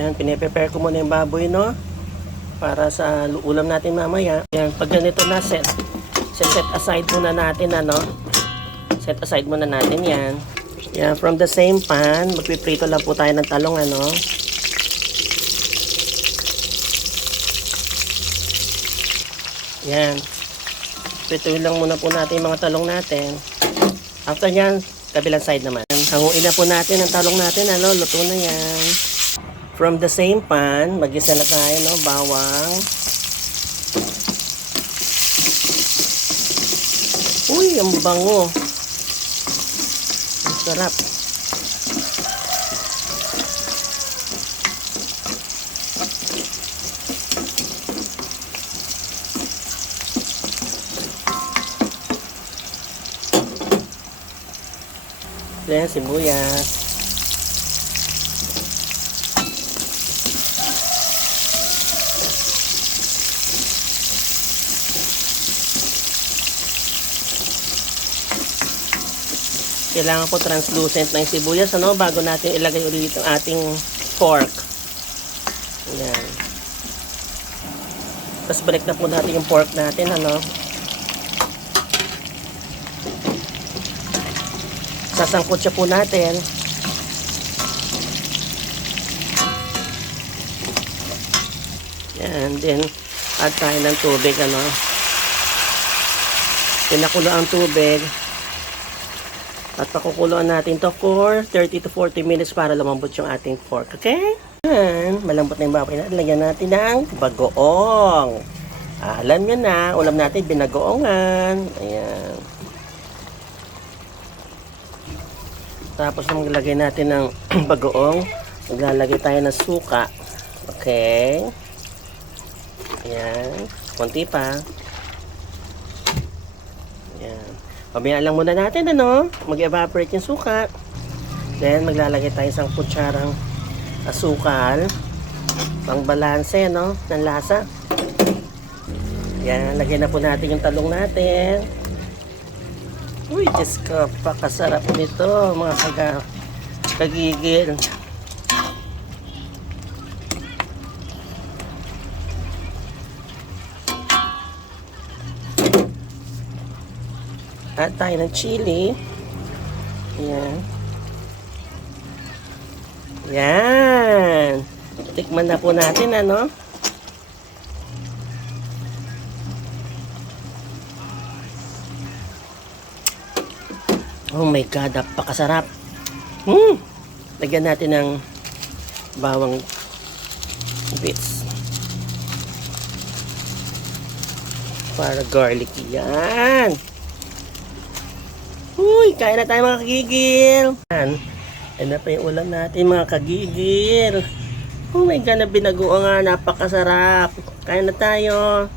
Yan, piniprepare ko muna yung baboy, no? Para sa ulam natin mamaya. Yan, pag ganito na set, set aside muna natin, ano? Set aside muna natin yan. Yan, from the same pan, magpiprito lang po tayo ng talong, ano? Yan. Prituin lang muna po natin yung mga talong natin. After yan, kabilang side naman. Hanguin na po natin ang talong natin, ano? Luto na yan. From the same pan, mag-isa na tayo, no? Bawang. Uy, ang bango. Ang sarap. Then, sibuyas. Kailangan po translucent yung sibuyas, ano, bago natin ilagay ulit ang ating pork. Ayan. Tapos balik na po natin yung pork natin, ano. Sasangkot siya po natin. Yan, then add tayo ng tubig, ano. Pinakulo ang tubig. At pakukuluan natin to for 30 to 40 minutes para lumambot yung ating pork. Okay? Yan. Malambot na yung baboy natin. Lagyan natin ng bagoong. Ah, alam nyo na, ulam natin binagoongan. Ayan. Tapos nang maglagay natin ng bagoong, maglalagay tayo ng suka. Okay? Ayan. Konti pa. Ayan. Pabayaan lang muna natin, ano? Mag-evaporate yung suka. Then, maglalagay tayo isang kutsarang asukal. Pang balanse, no? Ng lasa. Yan, lagyan na po natin yung talong natin. Uy, Diyos ko, pakasarap nito, mga kaga, kagigil. Add tayo ng chili. Yan. Yan. Tikman na po natin, ano? Oh my God, napakasarap. Hmm. Lagyan natin ng bawang bits. Para garlic yan. Uy, kain na tayo mga kagigil. Yan. Yan na pa yung ulam natin mga kagigil. Oh my God, na binagoong nga, napakasarap. Kain na tayo.